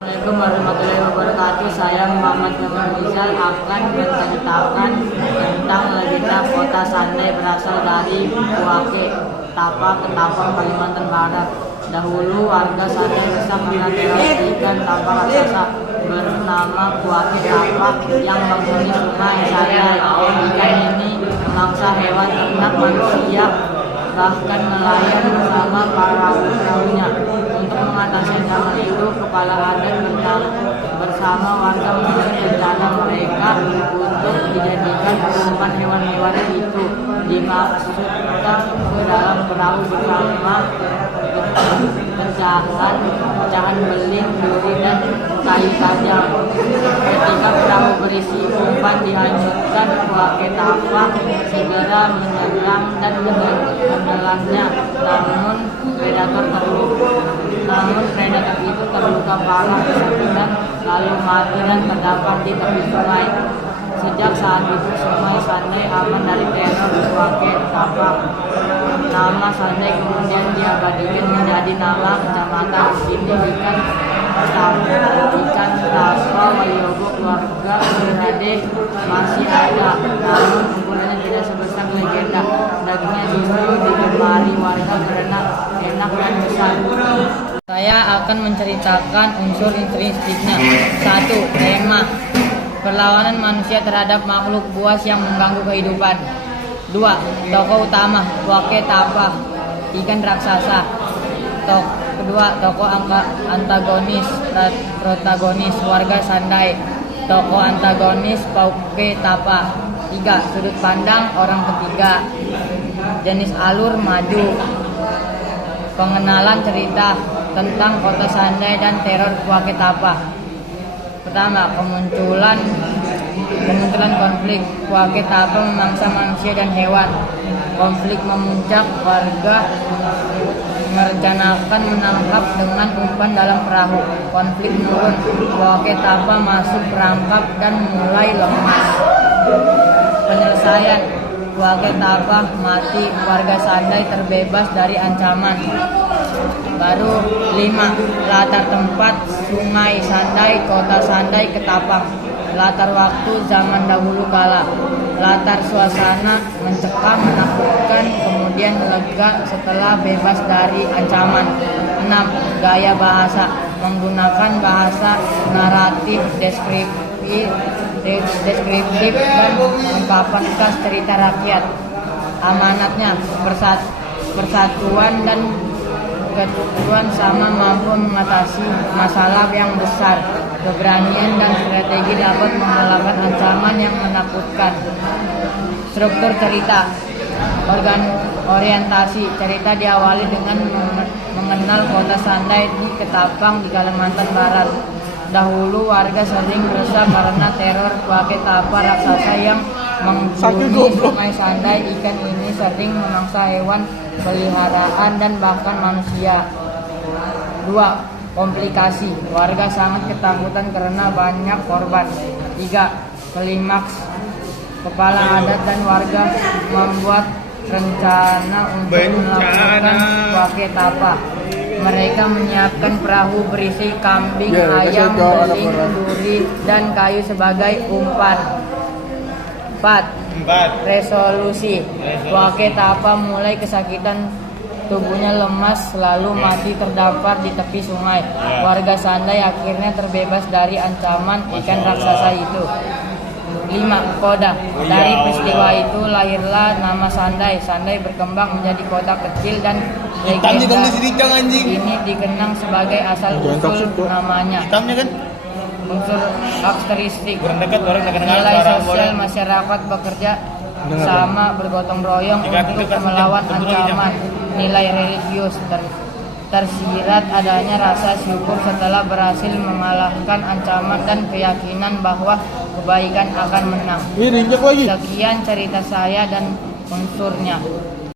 Assalamualaikum warahmatullahi wabarakatuh. Saya Muhammad Rizal akan menceritakan tentang legenda kota Sandai berasal dari Puake Tapa, Ketapang, Kalimantan Barat. Dahulu warga Sandai resah karena teror ikan tapa raksasa bernama Puake Tapa yang menghuni sungai Sandai. Ikan ini memangsa hewan ternak, manusia, bahkan nelayan bersama para perahunya. Untuk mengatasi ancaman itu, kepala adat bersama warga menyusun rencana mereka untuk dijadikan penyimpan hewan-hewan itu. Dimaksudkan ke dalam perahu bersama pecahan beling, duri, dan kayu tajam. Ketika perahu berisi umpan dihancurkan, Puake Tapa segera menyeberang dan menelannya. Namun predator itu terluka parah, kesakitan, lalu mati dan terdampar di tepi sungai. Sejak saat itu sungai Sandai aman dari teror Puake Tapa. Nama Sandai kemudian diabadikan menjadi nama kecamatan. Kini ikan tapa Wayogo keluarga Berade masih ada, namun ukurannya tidak sebesar legenda. Dagingnya justru digemari warga karena enak dan besar. Saya akan menceritakan unsur intrinstiknya. 1. Tema perlawanan manusia terhadap makhluk buas yang mengganggu kehidupan. 2. Tokoh utama Puake Tapa, ikan raksasa. Kedua, tokoh antagonis, protagonis warga Sandai. Tokoh antagonis Puake Tapa. 3. Sudut pandang orang ketiga. Jenis alur maju. Pengenalan cerita tentang kota Sandai dan teror Puake Tapa. Pertama, kemunculan konflik. Puake Tapa memangsa manusia dan hewan. Konflik memuncak, warga merencanakan menangkap dengan umpan dalam perahu. Konflik menurun, Puake Tapa masuk perangkap dan mulai lemas. Penyelesaian, Puake Tapa mati, warga Sandai terbebas dari ancaman. Baru 5. Latar tempat Sungai Sandai, Kota Sandai, Ketapang. Latar waktu zaman dahulu kala. Latar suasana mencekam, menakutkan, kemudian lega setelah bebas dari ancaman. 6. Gaya bahasa, menggunakan bahasa naratif, deskriptif dan ungkapan khas cerita rakyat. Amanatnya persatuan dan ketujuan sama, mampu mengatasi masalah yang besar. Keberanian dan strategi dapat mengalahkan ancaman yang menakutkan. Struktur cerita. Orientasi cerita diawali dengan mengenal kota Sandai di Ketapang di Kalimantan Barat. Dahulu warga sering resah karena teror Puake Tapa raksasa yang menghuni sungai Sandai. Ikan ini sering memangsa hewan peliharaan dan bahkan manusia. 2. Komplikasi. Warga sangat ketakutan karena banyak korban. 3. Klimaks. Kepala adat dan warga membuat rencana untuk melakukan Puake Tapa. Mereka menyiapkan perahu berisi kambing, ayam, beling, duri, dan kayu sebagai umpan. 4. Resolusi. Puake Tapa mulai kesakitan, tubuhnya lemas, lalu mati terdampar di tepi sungai. Warga Sandai akhirnya terbebas dari ancaman ikan raksasa itu. 5. Koda. Dari peristiwa itu lahirlah nama Sandai. Sandai berkembang menjadi kota kecil dan legenda ini dikenang sebagai asal-usul namanya. Unsur karakteristik. Nilai sosial masyarakat bekerja sama, bergotong royong untuk melawan ancaman. Nilai religius tersirat adanya rasa syukur setelah berhasil mengalahkan ancaman dan keyakinan bahwa kebaikan akan menang. Sekian cerita saya dan unsurnya.